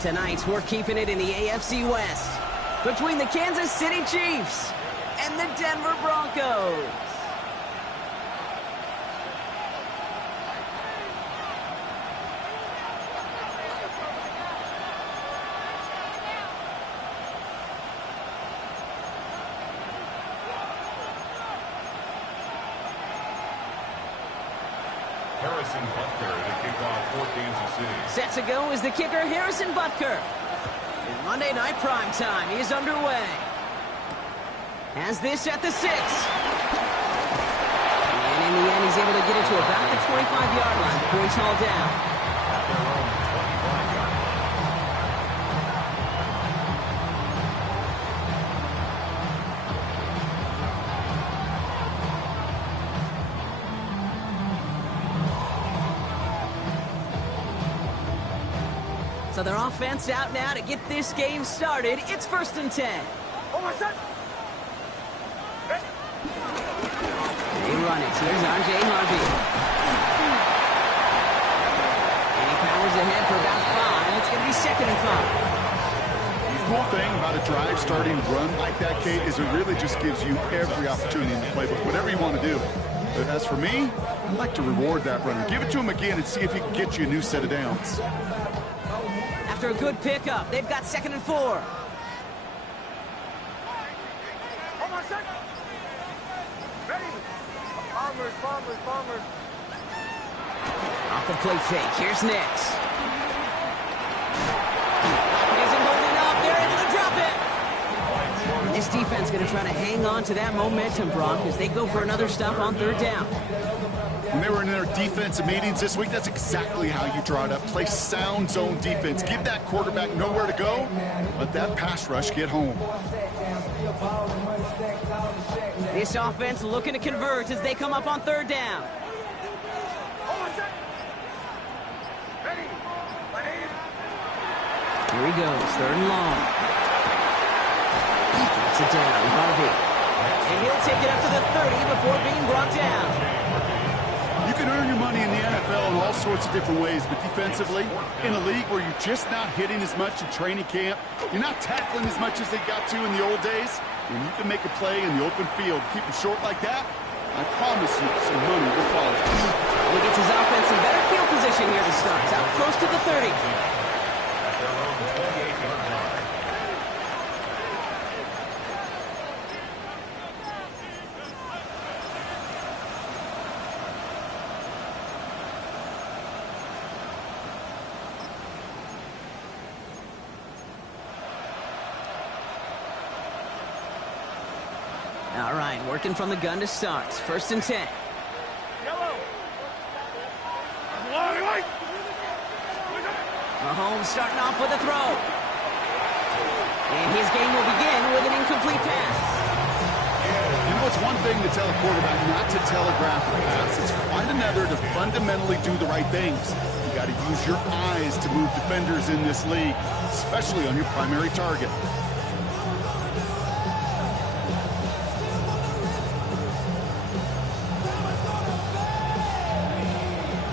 Tonight, we're keeping it in the AFC West between the Kansas City Chiefs and the Denver Broncos. Harrison Butker to kick off for Kansas City. Set to go is the kicker, Harrison Butker. In Monday Night Prime Time, he is underway. Has this at the 6. And in the end, he's able to get it to about the 25-yard line before he's hauled down. At their own 25-yard line. So their offense out now to get this game started. It's 1st and 10. They run it. Here's R.J. Harvey. And he powers ahead for about 5. It's going to be 2nd and 5. The cool thing about a drive starting run like that, Kate, is it really just gives you every opportunity in the playbook, whatever you want to do. But as for me, I'd like to reward that runner. Give it to him again and see if he can get you a new set of downs. After a good pickup, they've got 2nd and 4. Bombers. Off the play fake, here's Nix. He isn't holding up, they're able to drop it. And this defense going to try to hang on to that momentum, Brock, as they go for another stop on 3rd down. When they were in their defensive meetings this week, that's exactly how you draw it up. Play sound zone defense. Give that quarterback nowhere to go. Let that pass rush get home. This offense looking to convert as they come up on 3rd down. Here he goes, 3rd and long. Gets it down, Harvey. And he'll take it up to the 30 before being brought down. You can earn your money in the NFL in all sorts of different ways, but defensively, in a league where you're just not hitting as much in training camp, you're not tackling as much as they got to in the old days, when you can make a play in the open field, keep them short like that, I promise you some money will follow. He gets his offense in better field position here to start. It's out close to the 30. At their own 28-yard line. All right, working from the gun to start. 1st and 10. Mahomes starting off with a throw. And his game will begin with an incomplete pass. You know, it's one thing to tell a quarterback not to telegraph a pass. It's quite another to fundamentally do the right things. You got to use your eyes to move defenders in this league, especially on your primary target.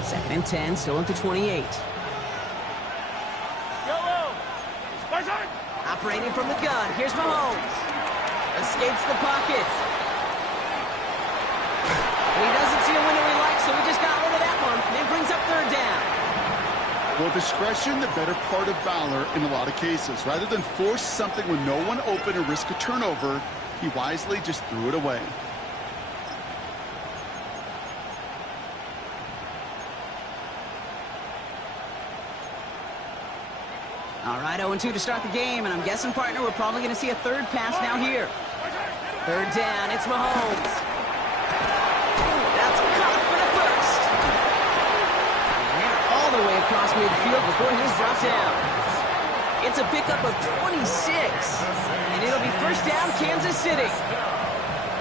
2nd and 10, still at the 28. Operating from the gun, here's Mahomes. Escapes the pocket. And he doesn't see a window he likes, so he just got rid of that one. And it brings up 3rd down. Well, discretion, the better part of valor in a lot of cases. Rather than force something with no one open or risk a turnover, he wisely just threw it away. All right, 0-2 to start the game, and I'm guessing, partner, we're probably going to see a 3rd pass now here. 3rd down, it's Mahomes. That's caught for the 1st. And they're all the way across midfield before he's brought down. It's a pickup of 26, and it'll be 1st down, Kansas City.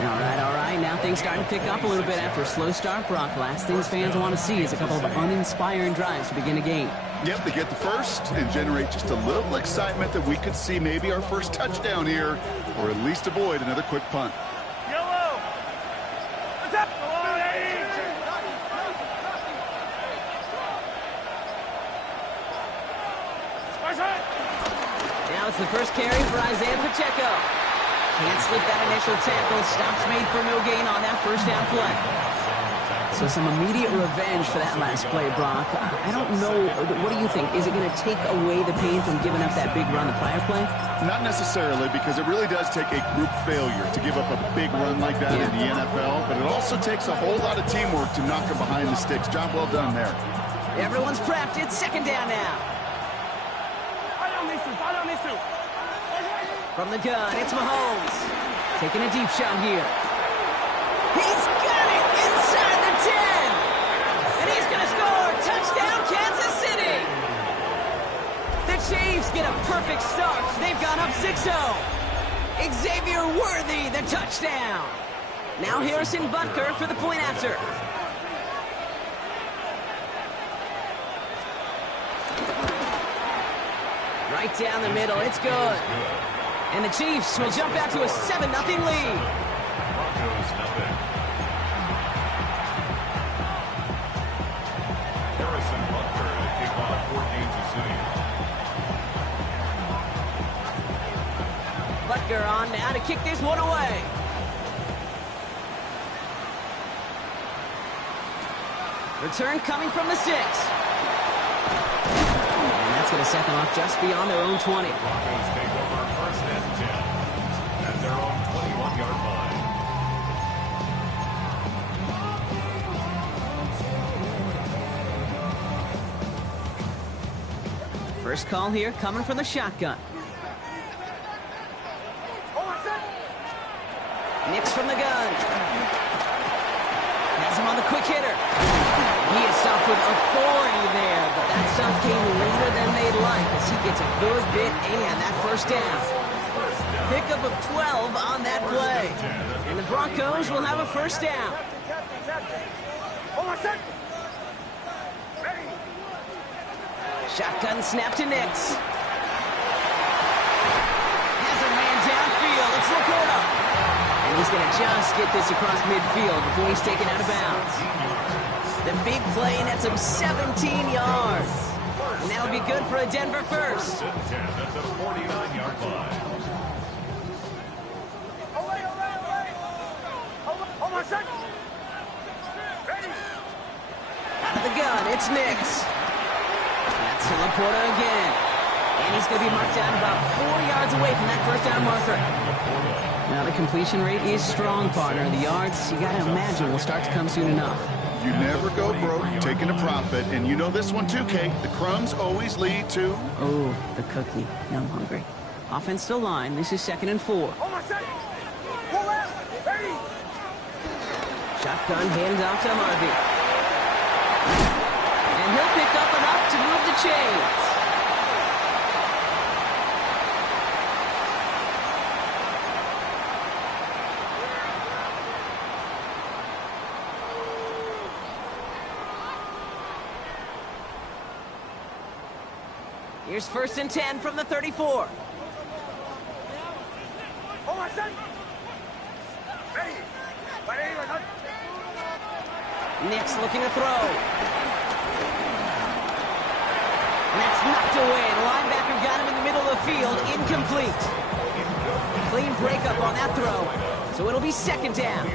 All right. Now things starting to pick up a little bit after a slow start, Brock. Last things fans want to see is a couple of uninspiring drives to begin a game. Yep, they get the first and generate just a little excitement that we could see maybe our first touchdown here, or at least avoid another quick punt. Yellow! What's up? Spice Now it's the first carry for Isaiah Pacheco. Can't slip that initial tackle. Stops made for no gain on that first down play. So some immediate revenge for that last play, Brock. I don't know. What do you think? Is it going to take away the pain from giving up that big run the prior play? Not necessarily, because it really does take a group failure to give up a big run like that in the NFL. But it also takes a whole lot of teamwork to knock him behind the sticks. Job well done there. Everyone's prepped. It's second down now. From the gun, it's Mahomes. Taking a deep shot here. He's got it inside the 10. And he's going to score. Touchdown, Kansas City. The Chiefs get a perfect start. They've gone up 6-0. Xavier Worthy, the touchdown. Now Harrison Butker for the point after. Right down the middle. It's good. And the Chiefs will jump out to a 7-0 lead. Broncos nothing. Harrison Butker to kick off for Kansas City. Butker on now to kick this one away. Return coming from the 6. And that's going to set them up just beyond their own 20. Broncos take over first and 10 at their own 21-yard line. First call here coming from the shotgun. Nix from the gun. Has him on the quick hitter. He is stopped with authority there, but that stop came later than they'd like as he gets a good bit and that first down. Pickup of 12 on that play. And the Broncos will have a first down. Shotgun snap to Nix. Has a man downfield. It's Laporta. And he's going to just get this across midfield before he's taken out of bounds. The big play nets him 17 yards. And that'll be good for a Denver first. That's a 49-yard line. Out of the gun, it's Nix. That's to Laporta again. And he's going to be marked down about 4 yards away from that first down marker. Now the completion rate is strong, partner. The yards, you got to imagine, will start to come soon enough. You never go broke taking a profit, and you know this one too, Kate. The crumbs always lead to... Oh, the cookie. Now I'm hungry. Offense still line. This is 2nd and 4. Shotgun handoff to Harvey. And he'll pick up enough to move the chains. Here's 1st and 10 from the 34. Nix looking to throw. And that's knocked away. The linebacker got him in the middle of the field. Incomplete. Clean breakup on that throw. So it'll be 2nd down.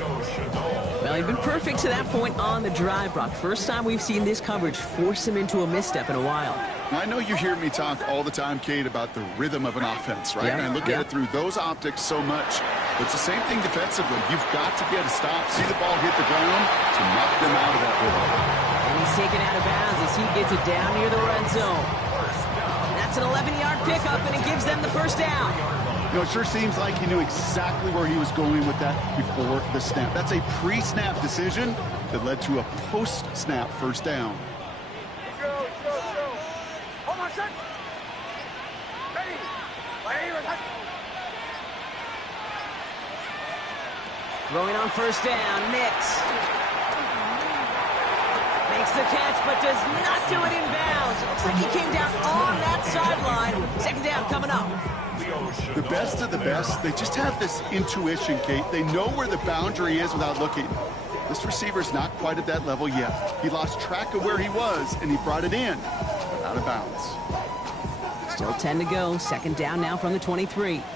Well, he'd been perfect to that point on the drive, Brock. First time we've seen this coverage force him into a misstep in a while. I know you hear me talk all the time, Kate, about the rhythm of an offense, right? And I look at it through those optics so much. It's the same thing defensively. You've got to get a stop, see the ball hit the ground to knock them out of that rhythm. And he's taken out of bounds as he gets it down near the red zone. That's an 11-yard pickup, and it gives them the first down. You know, it sure seems like he knew exactly where he was going with that before the snap. That's a pre-snap decision that led to a post-snap first down. Throwing on first down, Nix. Makes the catch, but does not do it in bounds. Looks like he came down on that sideline. 2nd down coming up. The best of the best, they just have this intuition, Kate. They know where the boundary is without looking. This receiver's not quite at that level yet. He lost track of where he was, and he brought it in, but out of bounds. Still 10 to go. Second down now from the 23. Give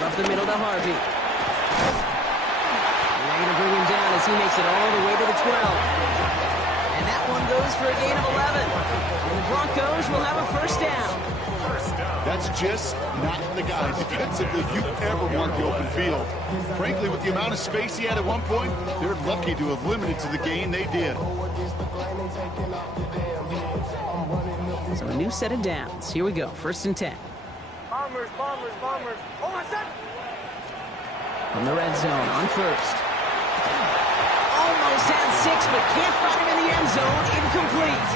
up the middle to Harvey. And they're going to bring him down as he makes it all the way to the 12. And that one goes for a gain of 11. And the Broncos will have a first down. That's just not the guy defensively you ever want the open field. Frankly, with the amount of space he had at one point, they're lucky to have limited to the gain they did. So a new set of downs. Here we go. First and 10. Bombers, bombers, bombers. Oh, my son! From the red zone on first. Almost had 6, but can't find him in the end zone. Incomplete.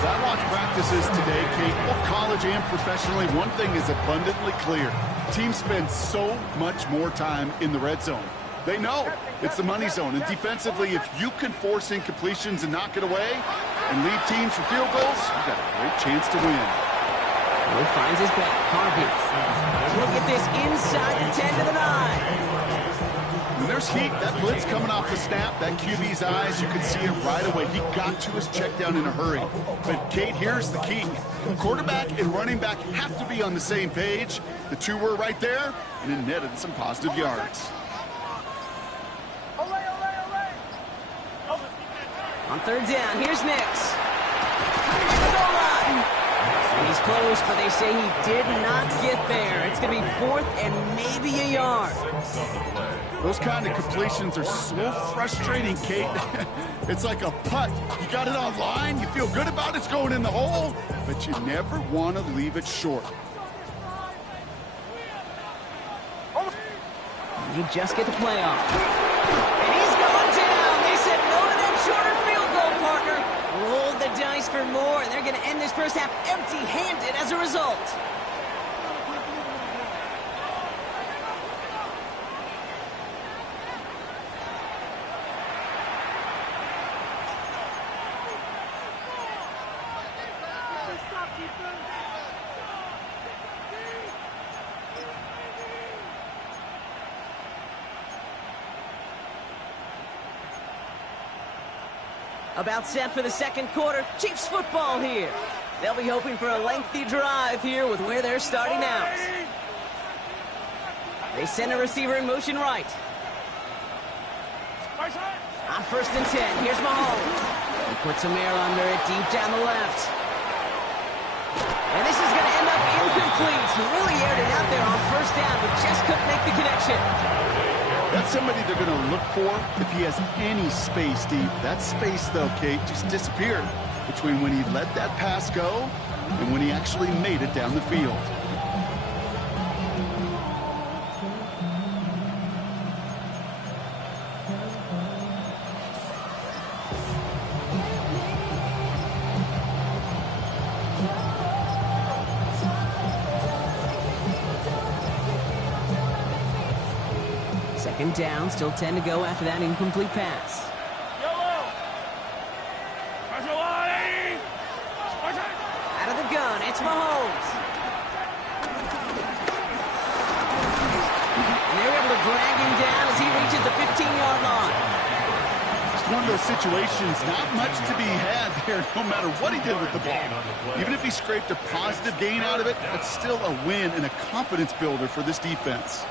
As I watch practices today, Kate, both college and professionally, one thing is abundantly clear. Teams spend so much more time in the red zone. They know it's the money zone, and defensively, if you can force incompletions and knock it away and lead teams for field goals, you've got a great chance to win. Will finds his back. Harvey. Look at this inside the 10 to the 9. When there's heat, that blitz coming off the snap, that QB's eyes, you can see it right away. He got to his check down in a hurry. But, Kate, here's the key. Quarterback and running back have to be on the same page. The two were right there, and it netted some positive yards. On third down, here's Nix. The goal line. And he's close, but they say he did not get there. It's going to be fourth and maybe a yard. Those kind of completions are so frustrating, Kate. It's like a putt. You got it on line, you feel good about it's going in the hole, but you never want to leave it short. And you just get the playoff. And he's going down. They said no to that shorter field goal, partner. Rolled the dice for more, and they're going to end this first half empty-handed as a result. About set for the second quarter. Chiefs football here. They'll be hoping for a lengthy drive here with where they're starting out. They send a receiver in motion right. On first and 10, here's Mahomes. He puts some air under it deep down the left. And this is going to end up incomplete. He really aired it out there on first down, but just couldn't make the connection. That's somebody they're going to look for if he has any space deep. That space, though, Kate, just disappeared between when he let that pass go and when he actually made it down the field. Second down, still 10 to go after that incomplete pass. Out of the gun, it's Mahomes. And they're able to drag him down as he reaches the 15-yard line. It's one of those situations, not much to be had there, no matter what he did with the ball. Even if he scraped a positive gain out of it, it's still a win and a confidence builder for this defense.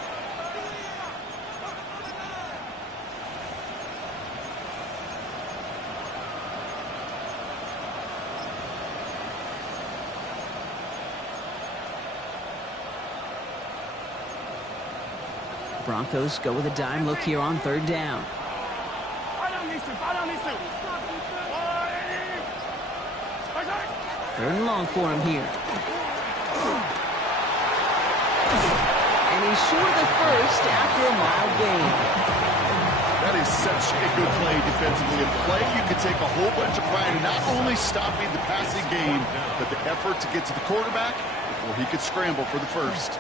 Broncos go with a dime look here on third down. Third and long for him here. And he's short of the first after a mild gain. That is such a good play defensively. A play you could take a whole bunch of pride in not only stopping the passing game, but the effort to get to the quarterback before he could scramble for the first.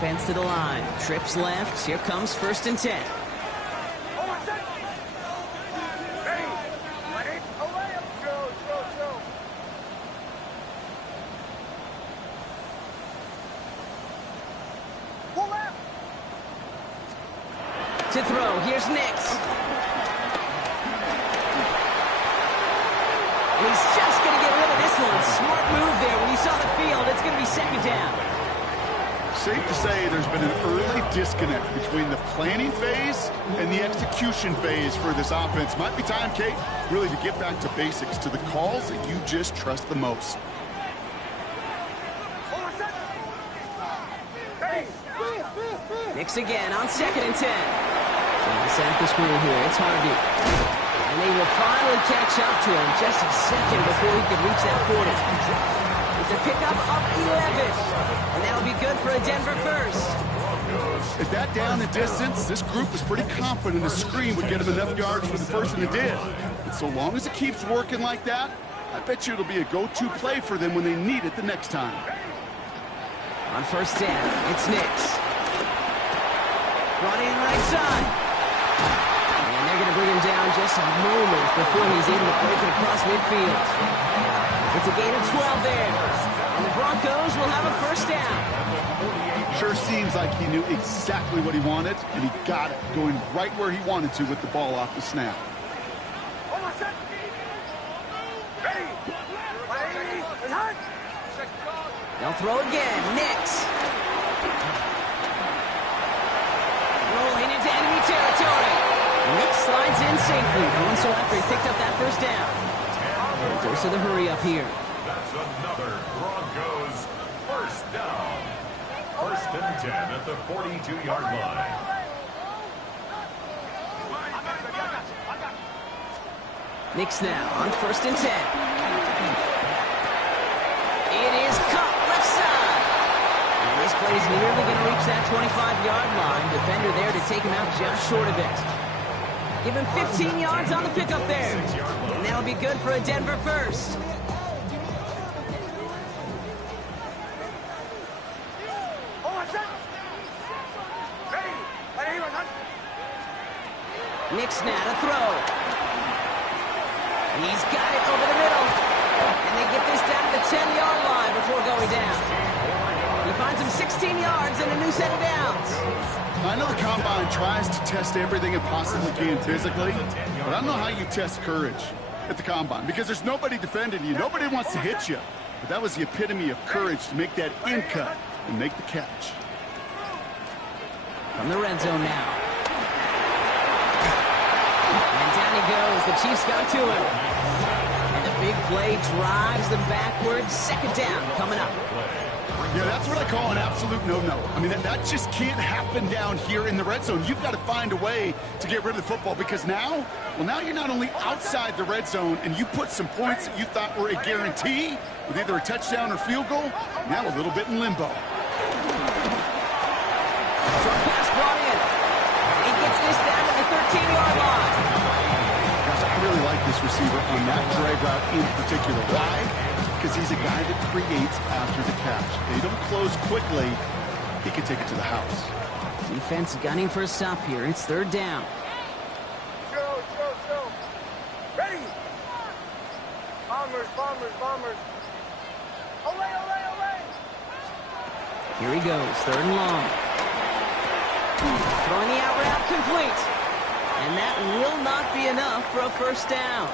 Defense to the line. Trips left. Here comes 1st and 10. To throw, here's Nix. And he's just going to get rid of this one. Smart move there. When he saw the field, it's going to be 2nd down. Safe to say there's been an early disconnect between the planning phase and the execution phase for this offense. Might be time, Kate, really to get back to basics, to the calls that you just trust the most. Nix again on 2nd and 10. At the screen here, it's Harvey. And they will finally catch up to him just a second before he could reach that 40. It's a pickup of 11. And that'll be good for a Denver first. At that down and distance, this group was pretty confident a screen would get him enough yards for the first, and it did. And so long as it keeps working like that, I bet you it'll be a go-to play for them when they need it the next time. On 1st down, it's Nix. Running right side. And they're going to bring him down just a moment before he's able to break it across midfield. It's a gain of 12 there. And the Broncos will have a 1st down. Sure seems like he knew exactly what he wanted, and he got it, going right where he wanted to with the ball off the snap. They'll throw again. Nix. Rolling into enemy territory. Nix slides in safely. Doing so after he picked up that 1st down. Dose of the hurry up here. That's another Broncos 1st down. 1st and 10 at the 42-yard line. Nix now on 1st and 10. It is cut left side. And this play is nearly going to reach that 25-yard line. Defender there to take him out just short of it. Give him 15 yards on the pickup there. And that'll be good for a Denver first. Nix now to throw. He's got it over the middle. And they get this down to the 10-yard line before going down. He finds him 16 yards and a new set of downs. I know the Combine tries to test everything it possibly can physically, but I don't know how you test courage at the Combine, because there's nobody defending you. Nobody wants to hit you. But that was the epitome of courage to make that in cut and make the catch. From the red zone now. And down he goes. The Chiefs got to him. And the big play drives them backwards. 2nd down coming up. Yeah, that's what I call an absolute no-no. I mean, that just can't happen down here in the red zone. You've got to find a way to get rid of the football, because now you're not only outside the red zone and you put some points that you thought were a guarantee with either a touchdown or field goal, now a little bit in limbo. Short pass brought in. And he gets this down to the 13-yard line. Gosh, I really like this receiver on that drag route in particular. Why? Because he's a guy that creates after the catch. They don't close quickly. He can take it to the house. Defense gunning for a stop here. It's 3rd down. Go. Ready. Bombers. Olay. Here he goes. 3rd and long. Throwing the out route complete. And that will not be enough for a 1st down.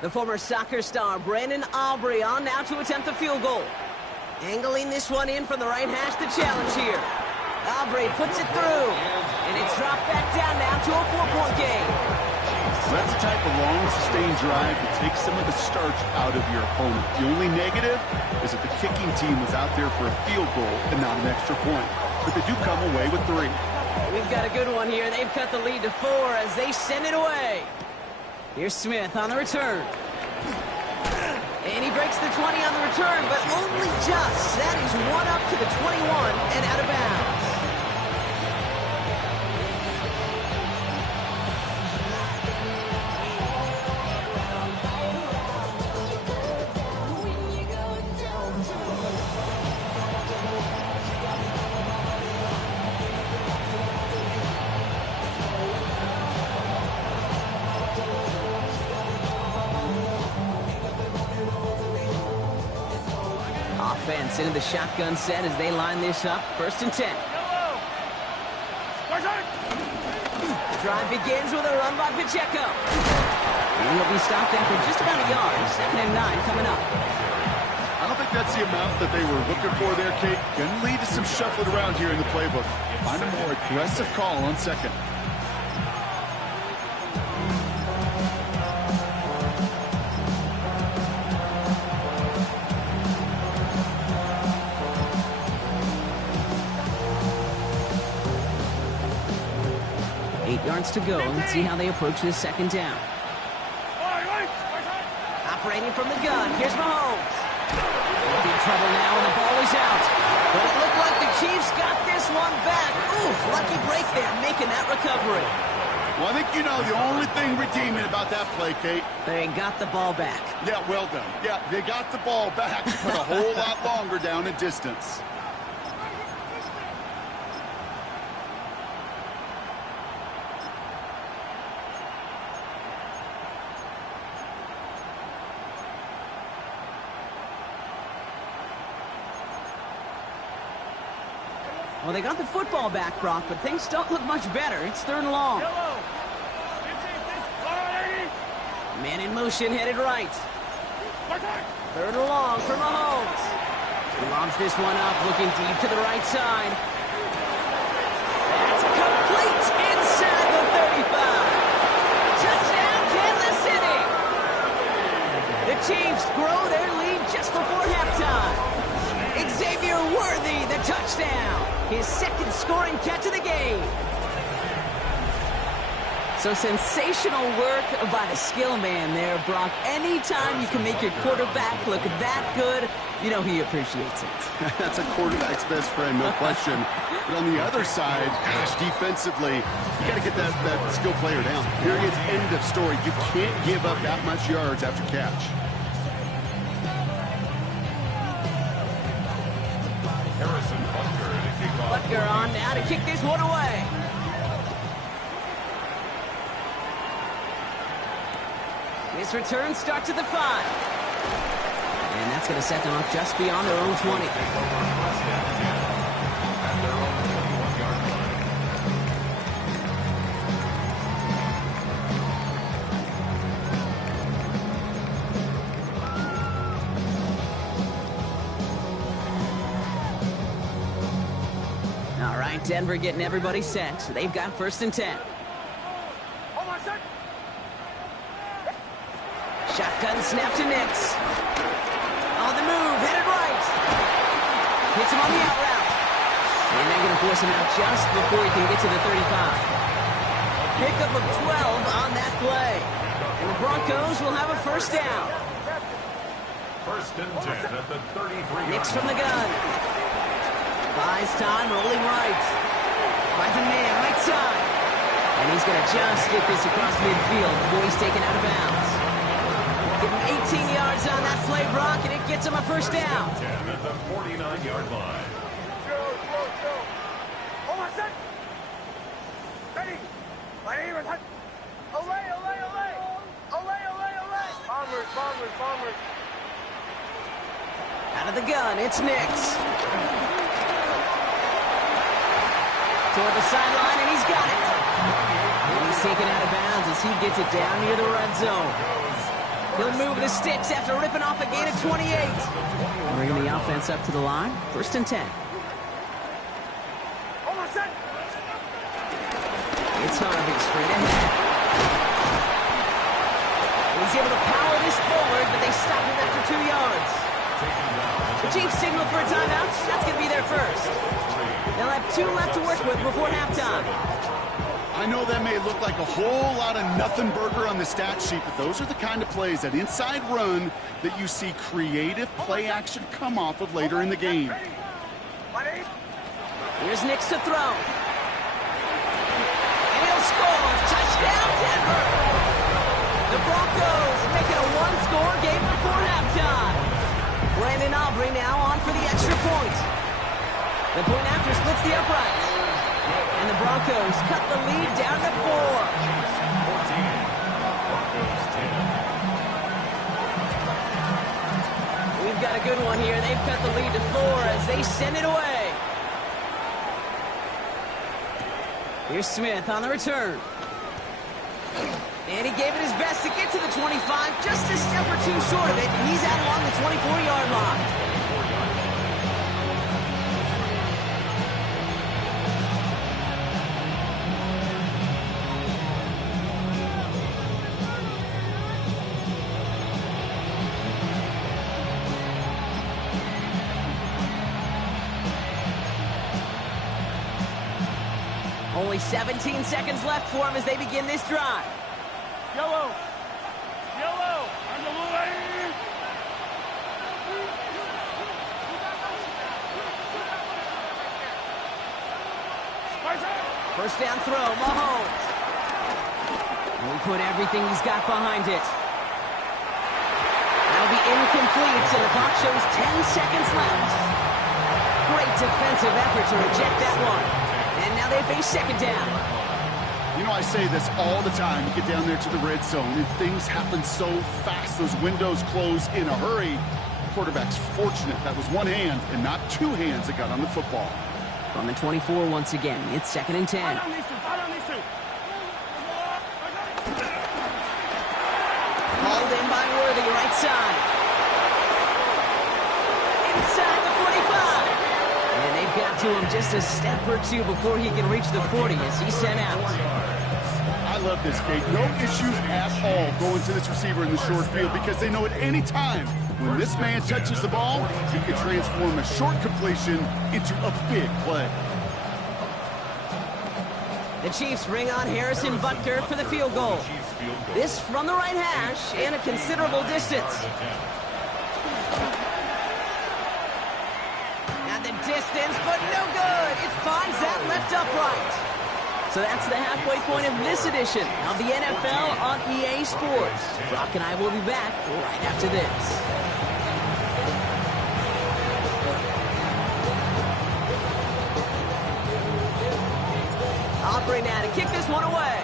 The former soccer star, Brandon Aubrey, on now to attempt the field goal. Angling this one in from the right hash, the challenge here. Aubrey puts it through, and it's dropped back down now to a 4-point game. That's the type of long, sustained drive that takes some of the starch out of your opponent. The only negative is that the kicking team was out there for a field goal and not an extra point. But they do come away with 3. We've got a good one here. They've cut the lead to 4 as they send it away. Here's Smith on the return. And he breaks the 20 on the return, but only just. That is one up to the 21 and out of bounds. Offense into the shotgun set as they line this up. 1st and 10. The drive begins with a run by Pacheco. And he'll be stopped after just about a yard. 2nd and 9 coming up. I don't think that's the amount that they were looking for there, Kate. Going to lead to some shuffling around here in the playbook. Find a more aggressive call on 2nd. Yards to go. Let's see how they approach this 2nd down. Operating from the gun. Here's Mahomes. In trouble now, and the ball is out. But it looked like the Chiefs got this one back. Ooh, lucky break there, making that recovery. Well, I think you know the only thing redeeming about that play, Kate. They got the ball back. Yeah, well done. Yeah, they got the ball back, but a whole lot longer down in distance. Well, they got the football back, Brock, but things don't look much better. It's 3rd and long. Man in motion, headed right. 3rd and long for Mahomes. He lobs this one up, looking deep to the right side. That's complete inside the 35. Touchdown, Kansas City. The Chiefs grow their lead just before halftime. Xavier Worthy, the touchdown. His 2nd scoring catch of the game. So sensational work by the skill man there, Brock. Anytime you can make your quarterback look that good, you know he appreciates it. That's a quarterback's best friend, no question. But on the other side, gosh, defensively, you got to get that skill player down. Period, end of story. You can't give up that much yards after catch. Butker on now to kick this one away. This return starts at the 5. And that's going to set them up just beyond their own 20. Denver getting everybody set. They've got 1st and 10. Shotgun snap to Nix. On the move, headed right. Hits him on the out route. And they're going to force him out just before he can get to the 35. Pickup of 12 on that play. And the Broncos will have a 1st down. 1st and 10 at the 33. Nix from the gun. Buys time, rolling right. Finds a man, right side. And he's going to just get this across midfield before he's taken out of bounds. Give him 18 yards on that play, Brock, and it gets him a 1st down. 10 at the 49-yard line. Hold on, set. Ready. Olay. Bombers. Out of the gun, it's Nix. Toward the sideline, and he's got it. And he's taken out of bounds as he gets it down near the red zone. He'll move the sticks after ripping off a gain of 28. Bringing the offense up to the line. 1st and 10. It's Harvey straight ahead. He's able to power this forward, but they stop him after 2 yards. The Chiefs signal for a timeout. That's going to be their 1st. They'll have 2 left to work with before halftime. I know that may look like a whole lot of nothing burger on the stat sheet, but those are the kind of plays, that inside run, that you see creative play action come off of later in the game. Here's Nix to throw. And he'll score. Touchdown, Denver. The Broncos make it a one-score game before halftime. Brandon Aubrey now on for the extra point. The point after splits the uprights. And the Broncos cut the lead down to 4. We've got a good one here. They've cut the lead to 4 as they send it away. Here's Smith on the return. And he gave it his best to get to the 25, just a step or two short of it. He's out along the 24-yard line. Only 17 seconds left for him as they begin this drive. Yellow! Yellow! On the blue lane! First down throw, Mahomes. And we put everything he's got behind it. That'll be incomplete, and the clock shows 10 seconds left. Great defensive effort to reject that one. And now they face second down. You know, I say this all the time. You get down there to the red zone, and things happen so fast. Those windows close in a hurry. The quarterback's fortunate that was one hand and not two hands that got on the football. On the 24 once again, it's second and 10. Fight on these two! Hauled in by Worthy, right side. Inside the 45. And they've got to him just a step or two before he can reach the 40 as he's sent out. I love this, Kate. No issues at all going to this receiver in the short field because they know at any time when this man touches the ball, he can transform a short completion into a big play. The Chiefs bring on Harrison Butker for the field goal. This from the right hash and a considerable distance. And the distance, but no good. It finds that left upright. So that's the halfway point of this edition of the NFL on EA Sports. Brock and I will be back right after this. Aubrey now to kick this one away.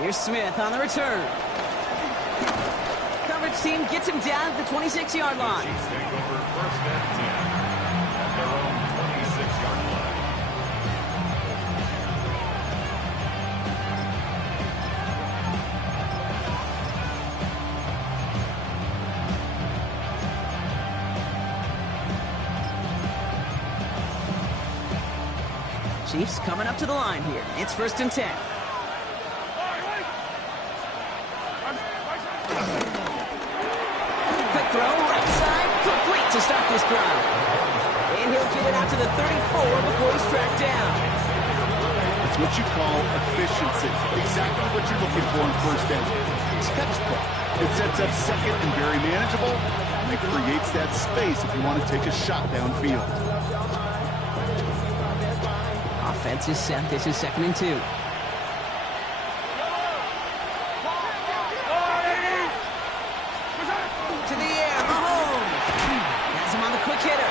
Here's Smith on the return. Coverage team gets him down at the 26-yard line. Chiefs take over first and 10 at their own 26-yard line. Chiefs coming up to the line here. It's first and 10. Quick throw, right side, complete to start this drive. And he'll get it out to the 34 before he's tracked down. It's what you call efficiency. Exactly what you're looking for in first down. It sets up second and very manageable, and it creates that space if you want to take a shot downfield. Offense is set. This is second and 2. To the air, Mahomes. Has him on the quick hitter.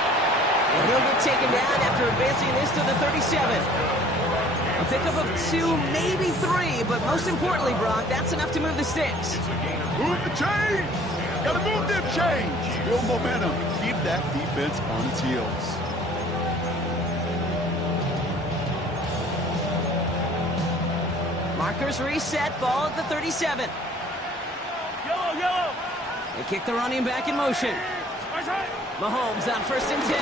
And he'll get taken down after advancing this to the 37. A pickup of 2, maybe 3, but most importantly, Brock, that's enough to move the sticks. Move the chains! Gotta move them chains! Build momentum. Keep that defense on its heels. Markers reset, ball at the 37. Yellow! They kick the running back in motion. Mahomes on first and 10.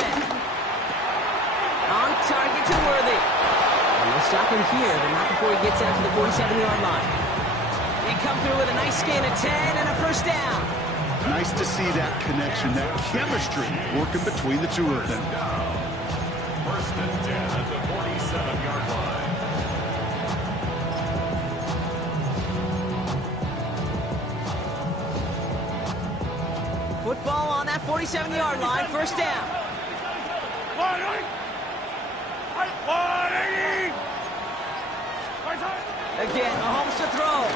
On target to Worthy. And they'll stop him here, but not before he gets out to the 47-yard line. They come through with a nice gain of 10 and a first down. Nice to see that connection, that chemistry working between the two of them. First and 10 at the 47-yard line. Football on that 47-yard line, first down. Again, Mahomes to throw.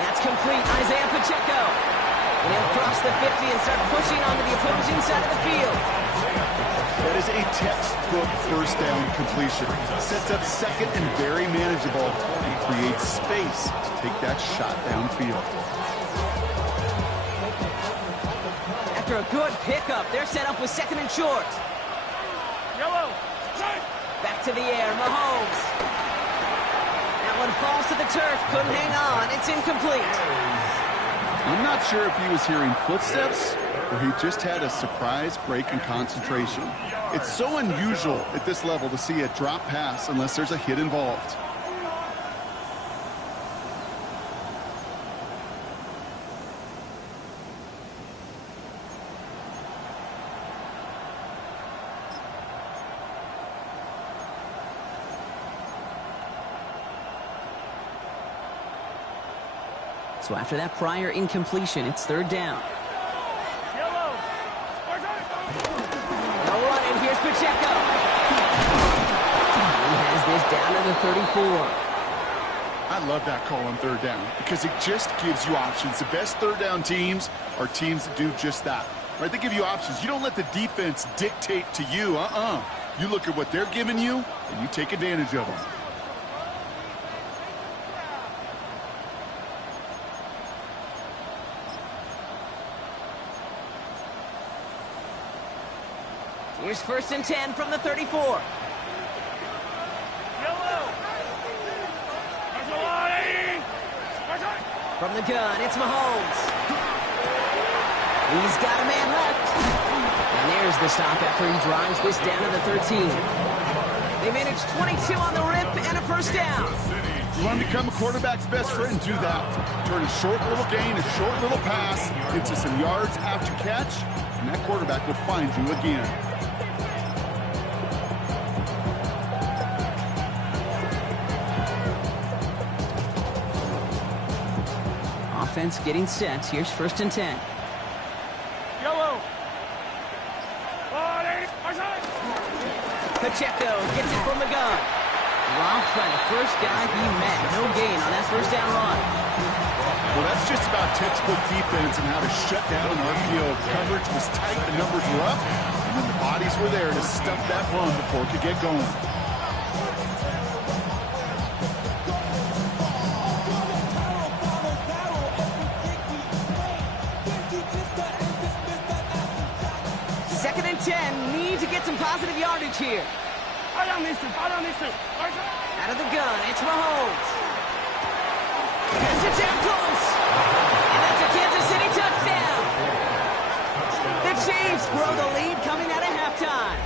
That's complete. Isaiah Pacheco. And he'll cross the 50 and start pushing onto the opposing side of the field. That is a textbook first down completion. Sets up second and very manageable and creates space to take that shot downfield. After a good pickup, they're set up with second and short. Yellow. Back to the air, Mahomes. That one falls to the turf, couldn't hang on. It's incomplete. I'm not sure if he was hearing footsteps or he just had a surprise break in concentration. It's so unusual at this level to see a drop pass unless there's a hit involved. So after that prior incompletion, it's third down. Yellow. No run, and here's Pacheco. He has this down to the 34. I love that call on third down because it just gives you options. The best third down teams are teams that do just that. Right? They give you options. You don't let the defense dictate to you. You look at what they're giving you, and you take advantage of them. Here's first and 10 from the 34. Yellow. From the gun, it's Mahomes. He's got a man left. And there's the stop after he drives this down to the 13. They managed 22 on the rip and a first down. You want to become a quarterback's best friend, do that. Turn a short little gain, a short little pass into some yards after catch, and that quarterback will find you again. Offense getting set. Here's first and 10. Yellow. Pacheco gets it from the gun. Drops by the first guy he met. No gain on that first down run. Well, that's just about textbook defense and how to shut down an RPO. Coverage was tight, the numbers were up, and then the bodies were there to stuff that run before it could get going. Second and 10. Need to get some positive yardage here. Out of the gun, it's Mahomes. Gets it down close. And that's a Kansas City touchdown. The Chiefs grow the lead coming out of halftime.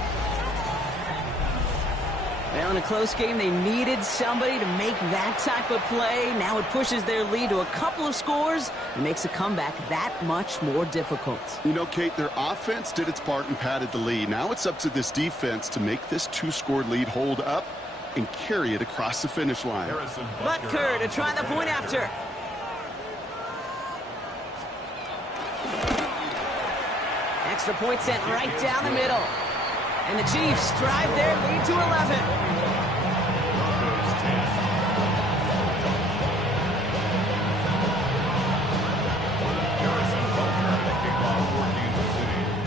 Well, in a close game, they needed somebody to make that type of play. Now it pushes their lead to a couple of scores and makes a comeback that much more difficult. You know, Kate, their offense did its part and padded the lead. Now it's up to this defense to make this two-score lead hold up and carry it across the finish line. Butker to try the point after. Extra point sent right down the middle. And the Chiefs drive their lead to 11.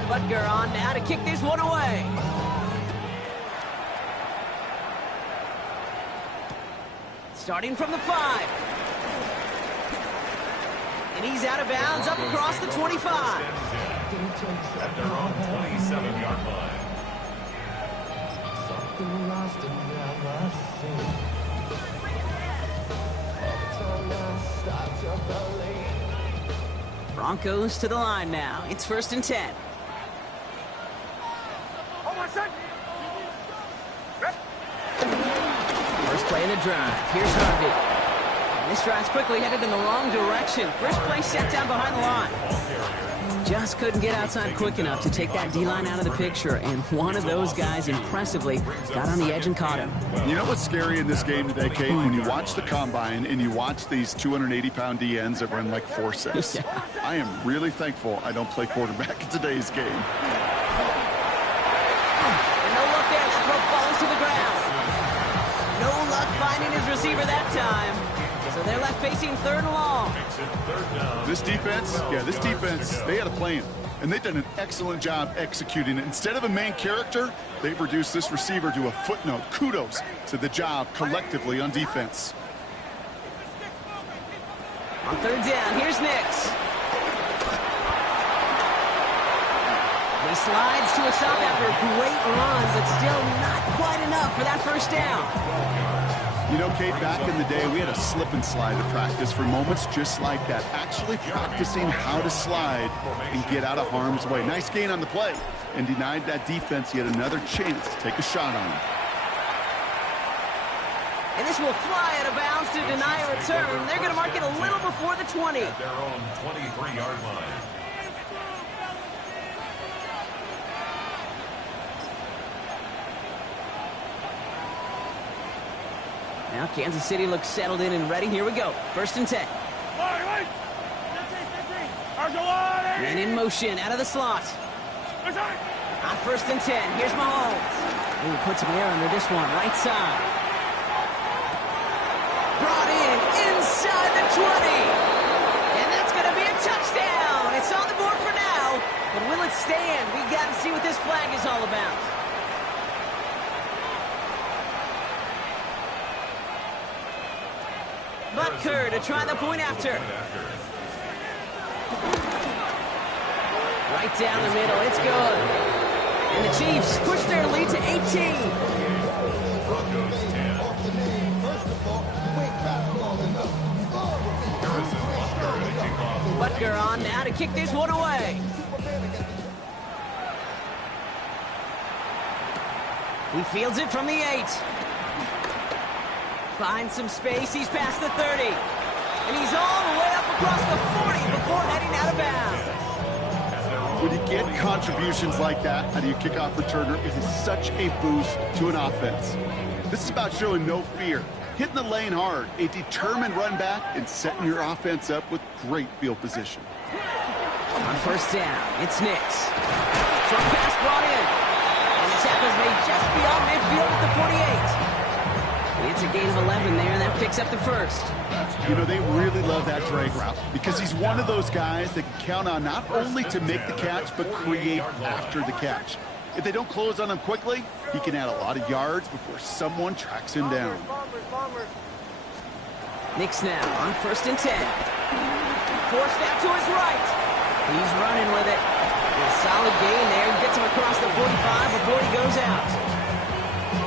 Butker on now to kick this one away. Starting from the 5. And he's out of bounds up across the 25. At their own 27-yard line. Broncos to the line now. It's first and 10. First play in the drive. Here's Harvey. And this drive's quickly headed in the wrong direction. First play set down behind the line. Just couldn't get outside quick enough to take that D-line out of the picture, and one of those guys impressively got on the edge and caught him. You know what's scary in this game today, Kate? When you watch the combine and you watch these 280-pound DNs that run like 4.6. Yeah. I am really thankful I don't play quarterback in today's game. And no luck there. That throw falls to the ground. No luck finding his receiver that time. So they're left facing 3rd and long. This defense, they had a plan. And they've done an excellent job executing it. Instead of a main character, they've reduced this receiver to a footnote. Kudos to the job collectively on defense. On 3rd down, here's Nix. He slides to a stop after a great run, but still not quite enough for that 1st down. You know, Kate, back in the day, we had a slip and slide to practice for moments just like that. Actually practicing how to slide and get out of harm's way. Nice gain on the play, and denied that defense yet another chance to take a shot on him. And this will fly out of bounds to deny a return. They're going to mark it a little before the 20. At their own 23-yard line. Now Kansas City looks settled in and ready. Here we go. 1st and 10. And in motion out of the slot. On 1st and 10. Here's Mahomes. He puts some air under this one. Right side. Brought in inside the 20. And that's going to be a touchdown. It's on the board for now. But will it stand? We got to see what this flag is all about. Butker to try the point after. Right down the middle. It's good. And the Chiefs push their lead to 18. Broncos 10. Butker on now to kick this one away. He fields it from the 8. Finds some space. He's past the 30. And he's all the way up across the 40 before heading out of bounds. When you get contributions like that out of your kickoff returner, it is such a boost to an offense. This is about showing no fear, hitting the lane hard, a determined run back, and setting your offense up with great field position. On 1st down, it's Nix. Short pass brought in. And the tackle's made just beyond midfield at the 48. It's a gain of 11 there, and that picks up the 1st. You know, they really love that drag route because he's one of those guys that can count on not only to make the catch, but create after the catch. If they don't close on him quickly, he can add a lot of yards before someone tracks him down. Nix now on 1st and 10. Forced out to his right. He's running with it. A solid gain there. Gets him across the 45 before he goes out.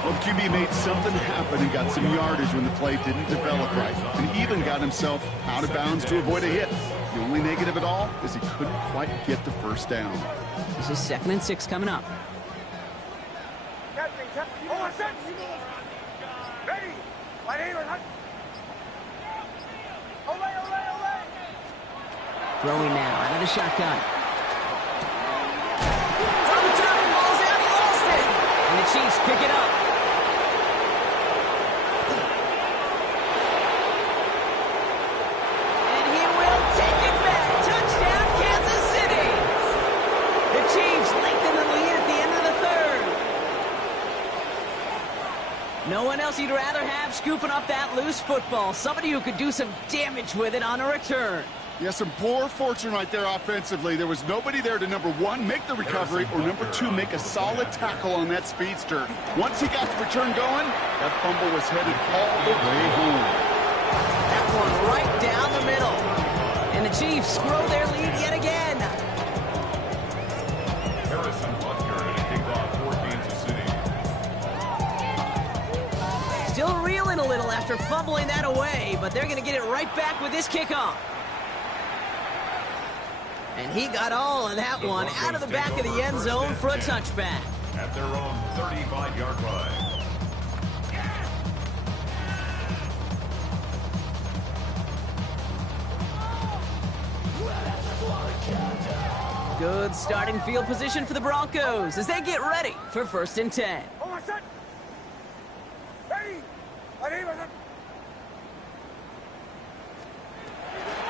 Well, the QB made something happen and got some yardage when the play didn't develop right. And even got himself out of bounds to avoid a hit. The only negative at all is he couldn't quite get the 1st down. This is 2nd and 6 coming up. Throwing now out of the shotgun. From the top, the ball's out. He lost it. And the Chiefs pick it up. And he will take it back. Touchdown, Kansas City. The Chiefs lengthen the lead at the end of the 3rd. No one else you'd rather have scooping up that loose football. Somebody who could do some damage with it on a return. Yeah, some poor fortune right there offensively. There was nobody there to, number 1, make the recovery, or number 2, make a solid tackle on that speedster. Once he got the return going, that fumble was headed all the way home. That one right down the middle. And the Chiefs grow their lead yet again. Harrison Butker to kick off for Kansas City. Still reeling a little after fumbling that away, but they're going to get it right back with this kickoff. And he got all of that one out of the back of the end zone for a touchback. At their own 35-yard line. Good starting field position for the Broncos as they get ready for 1st and 10.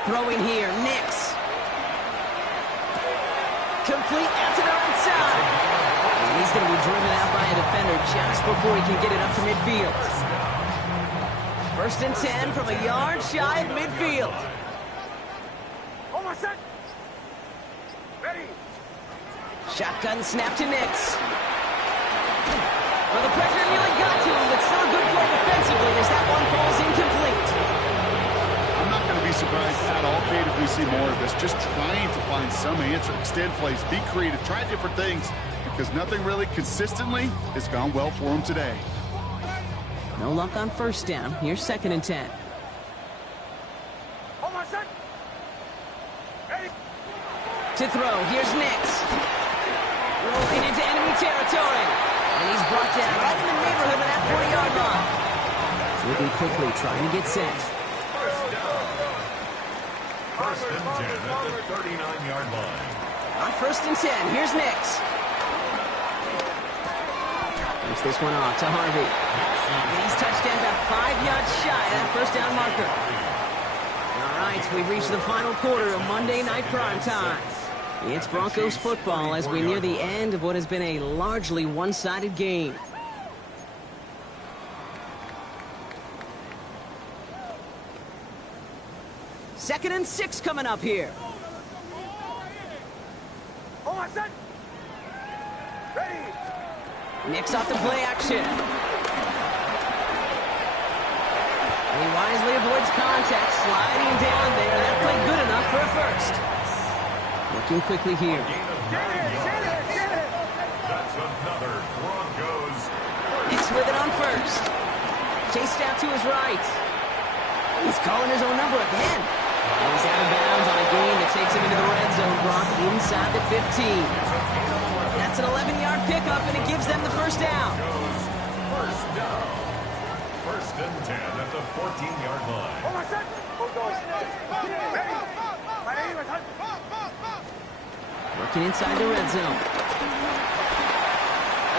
Throwing here, Nix. Complete out to the right side. And he's going to be driven out by a defender just before he can get it up to midfield. 1st and 10 from a yard shy of midfield. Shotgun snap to Nix. Well, the pressure nearly got to him, but still a good play defensively as that one falls incomplete. I'm not going to be surprised at all, Kate, if we see more of this. Just trying to find some answer, extend plays, be creative, try different things, because nothing really consistently has gone well for him today. No luck on 1st down. Here's 2nd and 10. To throw, here's Nix. Rolling into enemy territory. And he's brought down right in the neighborhood of that 40-yard line. Moving quickly, trying to get set. 1st and 10 at the 39-yard line. On 1st and 10, here's Nix. Moves this one off to Harvey. And he's touched down about 5 yards shy of that 1st down marker. All right, we've reached the final quarter of Monday Night Primetime. It's Broncos football as we near the end of what has been a largely one-sided game. Second and 6 coming up here. Nix off the play action. And he wisely avoids contact, sliding down there. That played good enough for a 1st. Looking quickly here. That's another Broncos. Nix with it on 1st. Chased out to his right. He's calling his own number again. And he's out of bounds on a gain that takes him into the red zone, Brock, inside the 15. That's an 11-yard pickup, and it gives them the 1st down. 1st down. 1st and 10 at the 14-yard line. Working inside the red zone.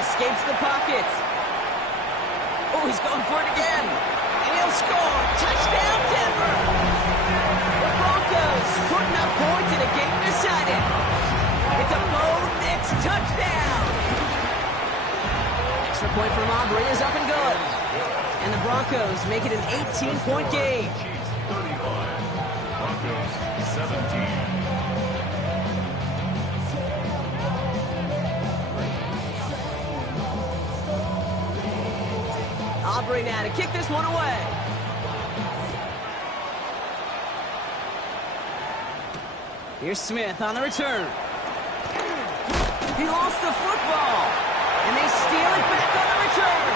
Escapes the pocket. Oh, he's going for it again. And he'll score. Touchdown, Denver. The Broncos putting up points in a game decided. It's a Bo Nix touchdown. Extra point from Aubrey is up and good. And the Broncos make it an 18-point game. 35. Broncos 17. Aubrey now to kick this one away. Here's Smith on the return. He lost the football. And they steal it back on the return.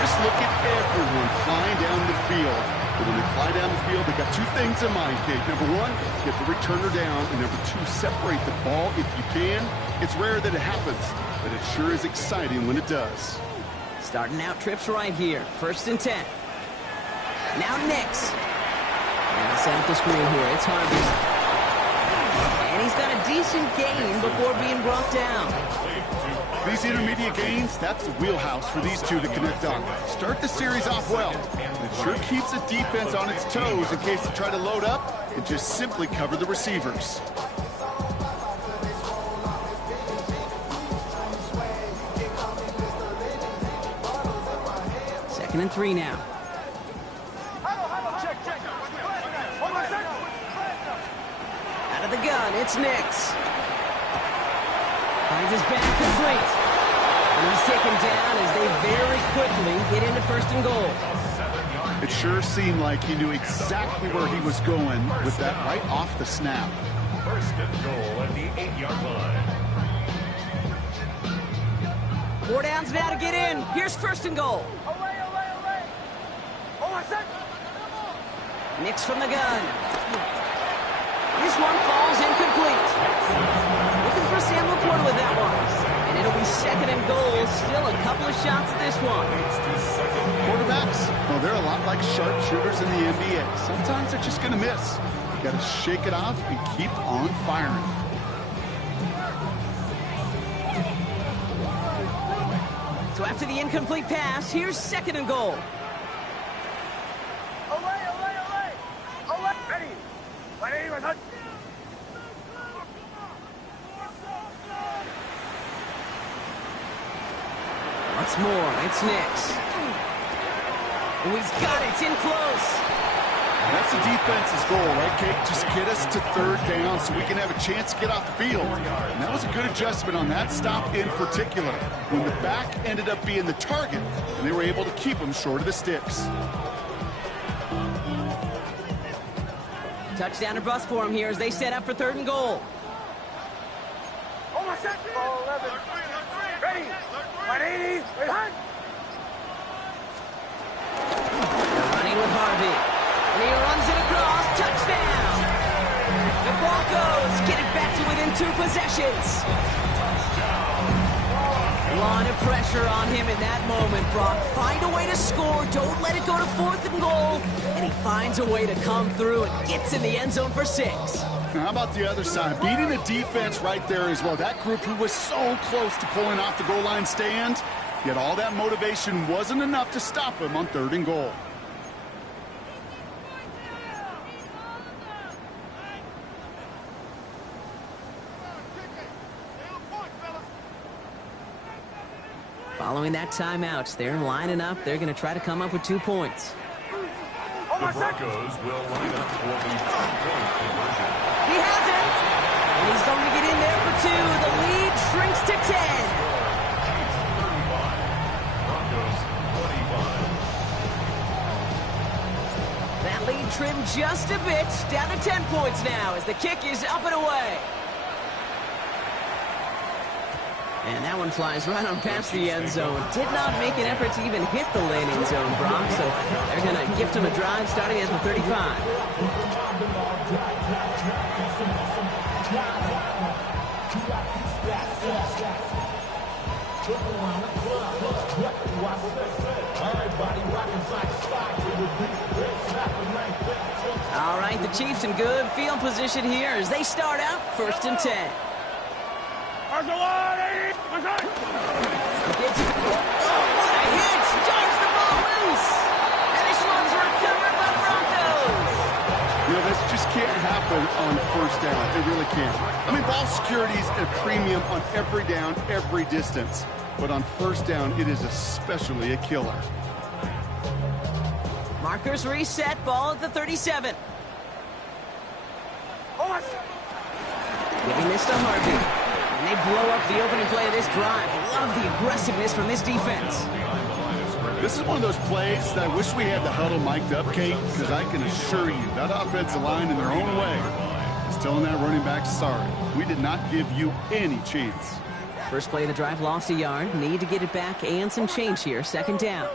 Just look at everyone flying down the field. But when they fly down the field, they've got 2 things in mind, Kate. Number 1, get the returner down. And number 2, separate the ball if you can. It's rare that it happens, but it sure is exciting when it does. Starting out trips right here. 1st and 10. Now Nix. And set up the screen here. It's Harvey. And he's got a decent gain before being brought down. These intermediate gains, that's the wheelhouse for these two to connect on. Start the series off well. It sure keeps the defense on its toes in case they try to load up and just simply cover the receivers. Second and 3 now. Out of the gun, it's Nix. Finds his back complete. And he's taken down as they very quickly get into 1st and goal. It sure seemed like he knew exactly where he was going with that right off the snap. 1st and goal at the 8-yard line. 4 downs now to get in. Here's 1st and goal. Nix from the gun. This one falls incomplete. Looking for Sam LaPorta with that one. And it'll be 2nd and goal. Still a couple of shots at this one. Quarterbacks, well, they're a lot like sharpshooters in the NBA. Sometimes they're just going to miss. You got to shake it off and keep on firing. So after the incomplete pass, here's 2nd and goal. Once more, it's Nix. Oh, he's got it. It's in close. That's the defense's goal, right, Kate? Just get us to 3rd down so we can have a chance to get off the field. And that was a good adjustment on that stop in particular, when the back ended up being the target, and they were able to keep him short of the sticks. Touchdown or bust for him here as they set up for 3rd and goal. Ball 11. Ready. 180. They're running with Harvey. And he runs it across. Touchdown! The Broncos get it back to within 2 possessions. A lot of pressure on him in that moment, Brock. Find a way to score. Don't let it go to 4th and goal. And he finds a way to come through and gets in the end zone for 6. Now, how about the other side? Beating the defense right there as well. That group who was so close to pulling off the goal line stand, yet all that motivation wasn't enough to stop him on 3rd and goal. Following that timeout, they're lining up. They're going to try to come up with 2 points. The Broncos will line up for the 2-point conversion. He has it! And he's going to get in there for 2. The lead shrinks to 10. Broncos 25. That lead trimmed just a bit. Down to 10 points now as the kick is up and away. And that one flies right on past the end zone. Did not make an effort to even hit the landing zone, Brock. So they're going to gift him a drive starting at the 35. All right, the Chiefs in good field position here as they start out 1st and 10. Gets it. Oh, what a hit! Drives the ball loose! And this one's recovered by the Broncos! You know, this just can't happen on 1st down. It really can't. I mean, ball security is a premium on every down, every distance. But on 1st down, it is especially a killer. Markers reset, ball at the 37. Giving this to Harvey. And they blow up the opening play of this drive. Love the aggressiveness from this defense. This is one of those plays that I wish we had the huddle mic'd up, Kate, because I can assure you that offensive line in their own way is telling that running back, sorry, we did not give you any chance. First play of the drive lost a yard. Need to get it back and some change here. 2nd down.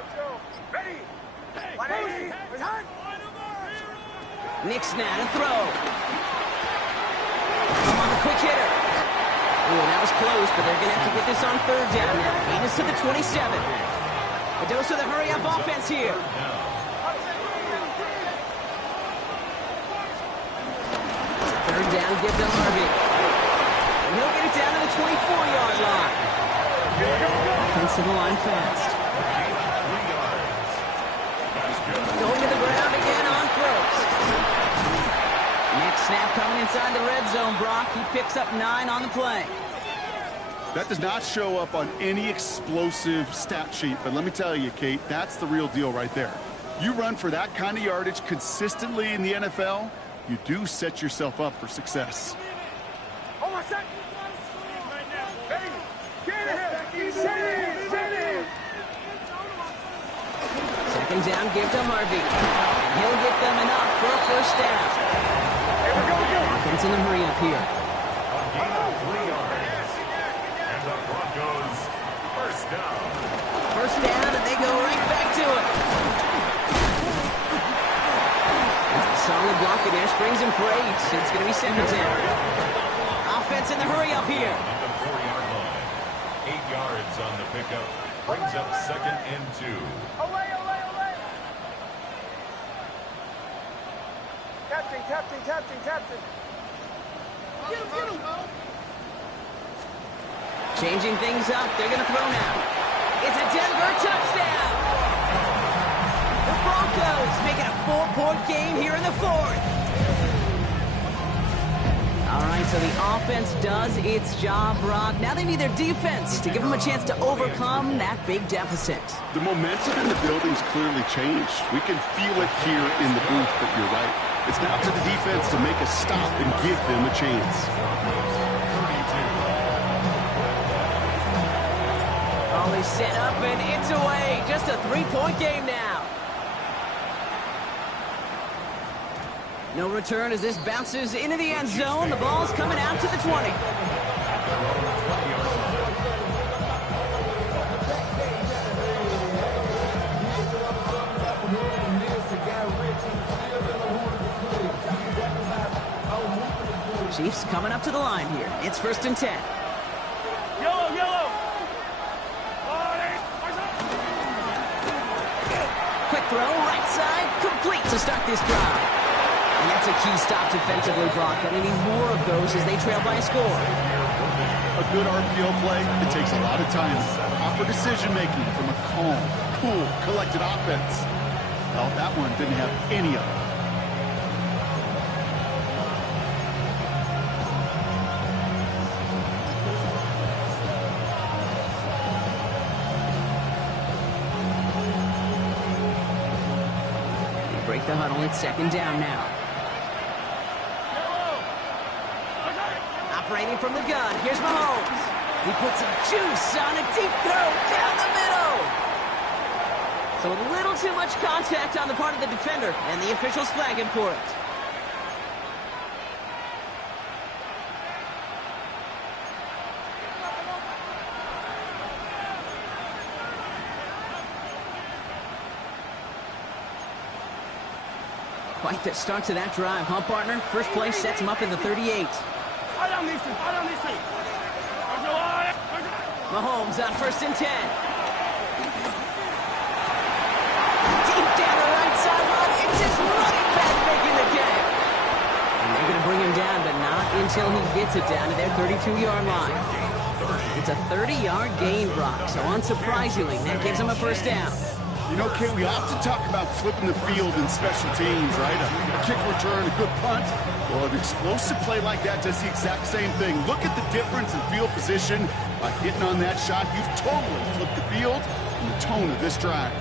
Nix now to throw. Come on, the quick hitter. Ooh, that was close, but they're going to have to get this on 3rd down now. Gain is to the 27. A dose of the hurry-up offense here. 3rd down, give to Harvey. And he'll get it down to the 24-yard line. Offensive line fast. Going to the ground again on 1st. Next snap coming inside the red zone, Brock. He picks up 9 on the play. That does not show up on any explosive stat sheet, but let me tell you, Kate, that's the real deal right there. You run for that kind of yardage consistently in the NFL, you do set yourself up for success. 2nd down, give to Harvey. And he'll get them enough for a 1st down. Offense in the hurry up here. A gain of 3 yards. And the Broncos 1st down. 1st down, and they go right back to it. That's a solid block in there. Springs him for 8. It's going to be 2nd down. Offense in the hurry up here. On the 4-yard line. 8 yards on the pickup. Brings up 2nd and 2. Captain. Get him. Changing things up. They're going to throw now. It's a So the offense does its job, Brock. Now they need their defense to give them a chance to overcome that big deficit. The momentum in the building's clearly changed. We can feel it here in the booth, but you're right. It's now to the defense to make a stop and give them a chance. All is set up, and it's away. Just a three-point game now. No return as this bounces into the end zone. The ball's coming out to the 20. Chiefs coming up to the line here. It's 1st and 10. Yellow, yellow. Quick throw, right side, complete to start this drive. And that's a key stop defensively, Brock. Going to need more of those as they trail by a score. A good RPO play, it takes a lot of time. Proper decision-making from a calm, cool, collected offense. Well, that one didn't have any of it. They break the huddle. It's 2nd down now. Operating from the gun. Here's Mahomes. He puts some juice on a deep throw down the middle. So a little too much contact on the part of the defender, and the officials flag him for it. Quite the start to that drive, huh, partner? First play sets him up in the 38. Mahomes on 1st and 10. Deep down the right sideline. It's his running back making the catch. And they're going to bring him down, but not until he gets it down to their 32-yard line. It's a 30-yard gain, Brock, so unsurprisingly, that gives him a 1st down. You know, Kate, we often talk about flipping the field in special teams, right? A kick return, a good punt. Well, an explosive play like that does the exact same thing. Look at the difference in field position. By hitting on that shot, you've totally flipped the field and the tone of this drive.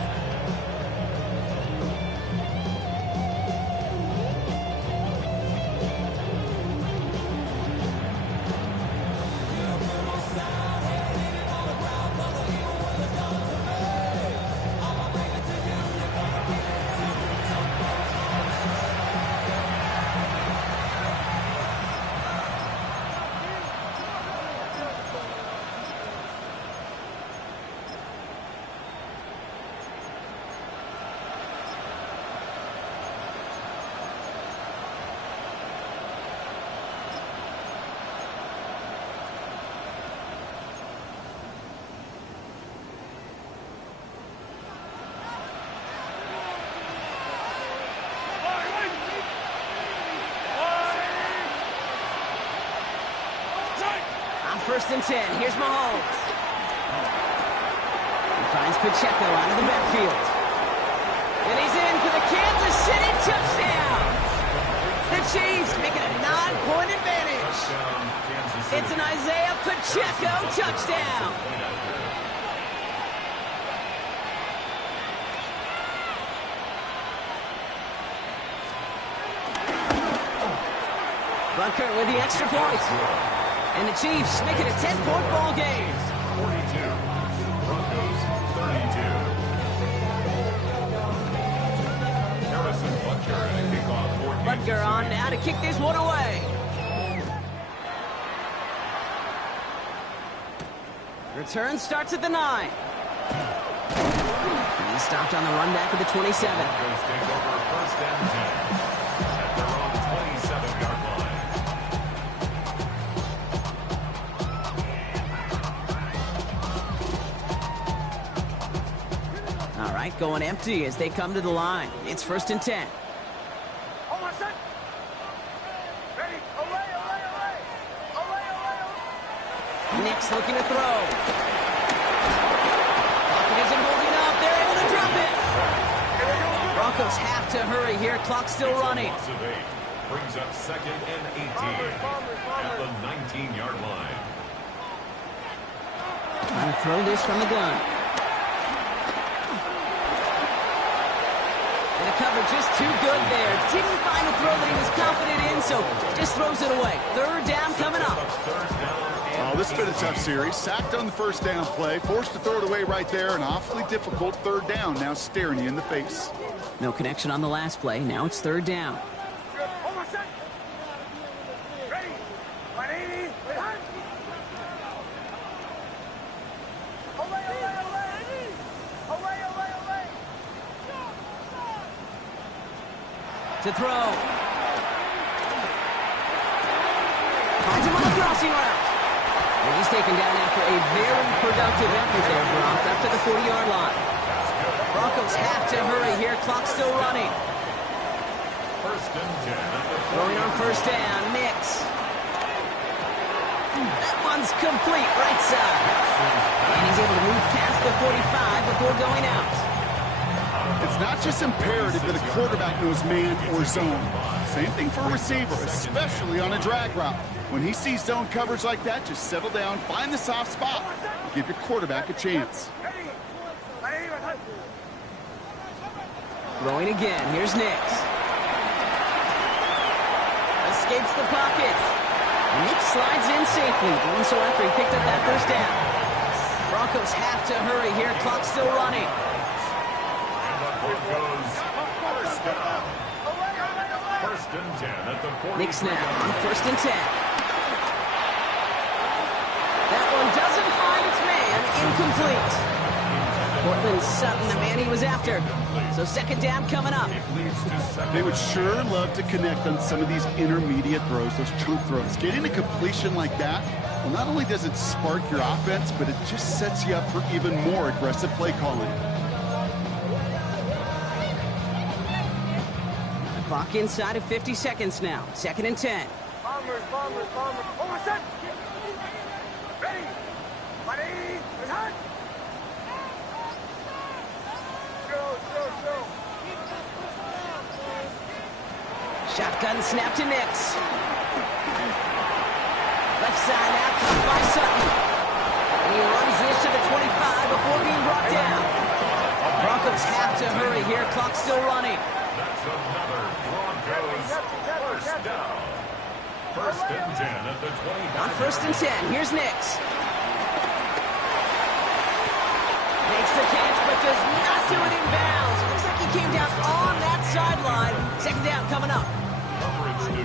On 1st and 10, here's Mahomes. He finds Pacheco out of the backfield. And he's in for the Kansas City touchdown. The Chiefs making a 9-point advantage. It's an Isaiah Pacheco touchdown. Butker with the extra point. And the Chiefs make it a 10-point ball game. 42. Broncos 32. Harrison Butker and a kickoff for Butker on now to kick this one away. Return starts at the 9. He stopped on the run back at the 27. Broncos take over 1st and 10 at their own 27-yard line. All right, going empty as they come to the line. It's 1st and 10. Hold on, set. Ready. Away, away, away. Away, away, away. Nick's looking to throw. Pocket isn't holding up. They're able to drop it. Broncos have to hurry here. Clock still running. Loss of 8. brings up 2nd and 18 at the 19-yard line. Trying to throw this from the gun. And the cover just too good there. Didn't find a throw that he was confident in, so just throws it away. 3rd down coming up. Oh, this has been a tough series. Sacked on the 1st down play, forced to throw it away right there. An awfully difficult 3rd down now staring you in the face. No connection on the last play. Now it's 3rd down. To throw. Finds him on the crossing route. And he's taken down after a very productive effort there, Brock, up to the 40-yard line. Broncos have to hurry here. Clock's still running. 1st and 10. Throwing on 1st down. Nix. That one's complete right side. And he's able to move past the 45 before going out. It's not just imperative that a quarterback knows man or zone. Same thing for a receiver, especially on a drag route. When he sees zone coverage like that, just settle down, find the soft spot, and give your quarterback a chance. Throwing again. Here's Nix. Escapes the pocket. Nix slides in safely, doing so after he picked up that 1st down. Broncos have to hurry here. Clock's still running. Goes 1st down. 1st and 10 at the 40. Nix now on 1st and 10. That one doesn't find its man. Incomplete. Portland Sutton, the man he was after. So 2nd down coming up. They would sure love to connect on some of these intermediate throws, those chunk throws. Getting a completion like that, well, not only does it spark your offense, but it just sets you up for even more aggressive play calling. Clock inside of 50 seconds now. 2nd and 10. Bombers. Oh, my son! Ready! Ready! Hot! Go! Shotgun snap to Nix. Left side out, caught by Sutton. And he runs this to the 25 before being brought down. Broncos have to hurry here. Clock's still running. That's another Broncos 1st down. 1st and 10 at the 25. On 1st and 10, here's Nix. Makes the catch, but does not do it in bounds. Looks like he came down on that sideline. 2nd down coming up.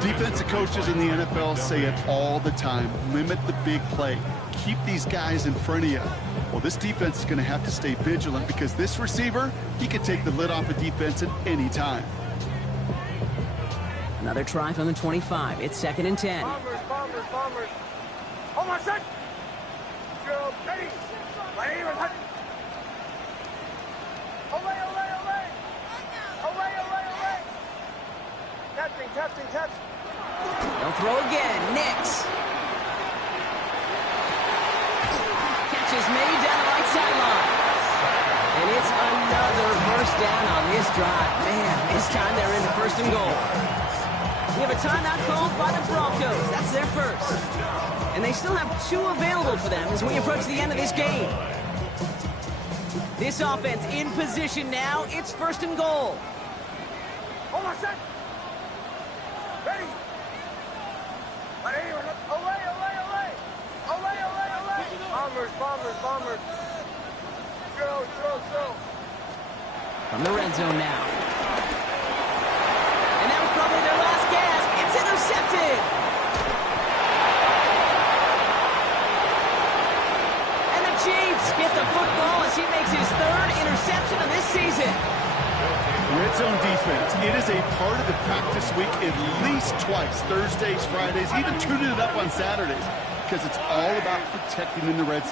Defensive coaches in the NFL say it all the time. Limit the big play. Keep these guys in front of you. Well, this defense is going to have to stay vigilant because this receiver, he can take the lid off a defense at any time. Another try from the 25. It's 2nd and 10. Bombers. Oh, my son! Go, ready! Ready! Olay! Catch! They'll throw again. Nix. Catch is made down the right sideline. And it's another 1st down on this drive. Man, this time they're into 1st and goal. We have a timeout called by the Broncos. That's their 1st. And they still have 2 available for them as we approach the end of this game. This offense in position now. It's 1st and goal. Hold on, set. Ready. Olay. Bombers. Go. From the red zone now. And that was probably their last gasp. It's intercepted. And the Chiefs get the football as he makes his 3rd interception of this season. Red zone defense, it is a part of the practice week at least twice, Thursdays, Fridays, even tuning it up on Saturdays, because it's all about protecting in the red zone.